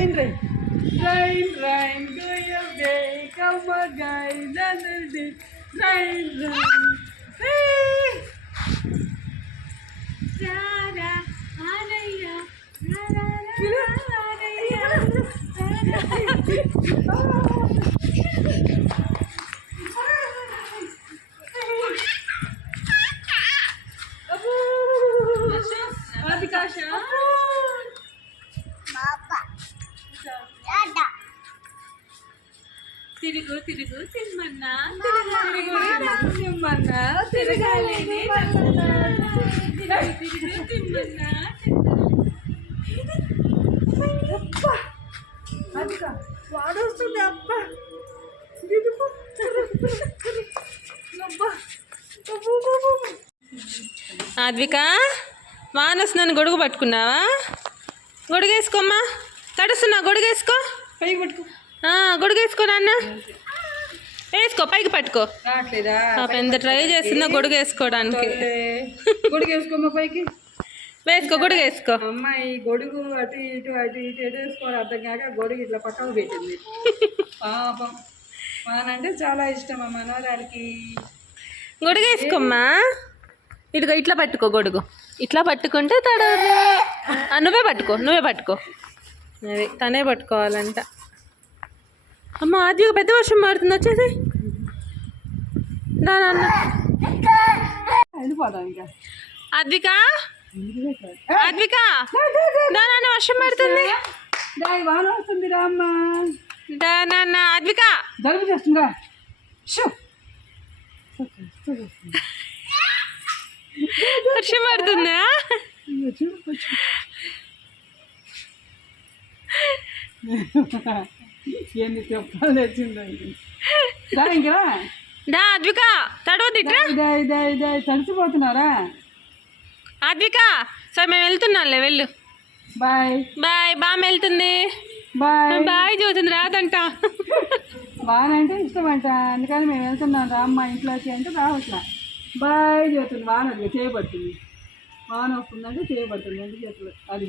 rain, rain. Rain, rain, do your day. Come on, guys, another day. Rain, rain. Hey. Rara, Anaya, Rara, Anaya, తిరుగు తిరుగు తిమ్మన్నా తిమ్మన్నా తిరగాలి తిరుగు తిమ్మన్నా అదిగా వాడొస్తుంది అబ్బా అద్విక వాన వస్తుందని గొడుగు పట్టుకున్నావా? గొడుగు వేసుకోమ్మా, తడుస్తున్నా. గొడుగు వేసుకో, పైకి పట్టుకో. గొడుగు వేసుకో నాన్న, వేసుకో, పైకి పట్టుకో. రావట్లేదా? ఎంత ట్రై చేస్తున్నా గొడుగు వేసుకోవడానికి. గొడుగు వేసుకోమ్మా, పైకి వేసుకో, గొడుగు వేసుకో. అమ్మాయి గొడుగు అటు ఇటు ఎటు వేసుకోవాలి అర్థం కాక గొడుగు ఇట్లా పక్కకు పెట్టింది. పాపం వానంటే చాలా ఇష్టం మా మనవరాలకి. గొడుగు వేసుకోమ్మా. ఇదిగో ఇట్లా పట్టుకో, గొడుగు ఇట్లా పట్టుకుంటే తడవదు. నువ్వే పట్టుకో. అది తనే పట్టుకోవాలంట. అమ్మ అది పెద్ద వర్షం పడుతుంది, వచ్చేసి నాన్న. వెళ్ళిపోదాం ఇంకా. అద్విక నాన్న వర్షం పడుతుంది. వాన వస్తుంది రామ్మ. నాన్న అద్విక జలుబు చేస్తుందా? వర్షం పడుతుందా? ఎన్ని చెప్పాలి తెచ్చిందో ఇంకా. దా అద్విక తడవద్దు, తడిసిపోతున్నారా? అద్విక సరే మేము వెళ్తున్నాంలే, వెళ్ళు. Bye bye. బాగా వెళ్తుంది. బాయ్ చూస్తుంది, రాదంట. వాన అంటే ఇష్టం అంట, అందుకని మేము వెళ్తున్నాం రా అమ్మ ఇంట్లోకి అంటే రావట్లా. బాయ్ చేస్తుంది. వాన అది చేయబడుతుంది. వాన వస్తుందంటే చేయబడుతుంది. అంటే చేతులు అది